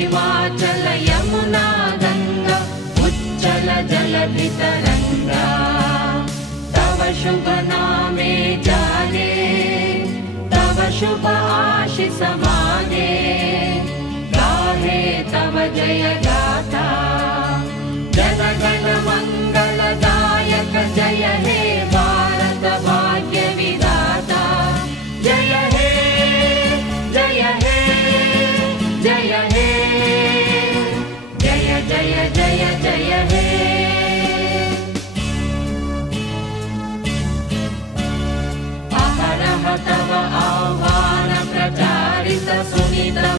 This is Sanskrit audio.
हिमाचल यमुना गंगा उच्चल जलधितरंगा तव शुभ नामे जागे तव शुभ आशीष मागे।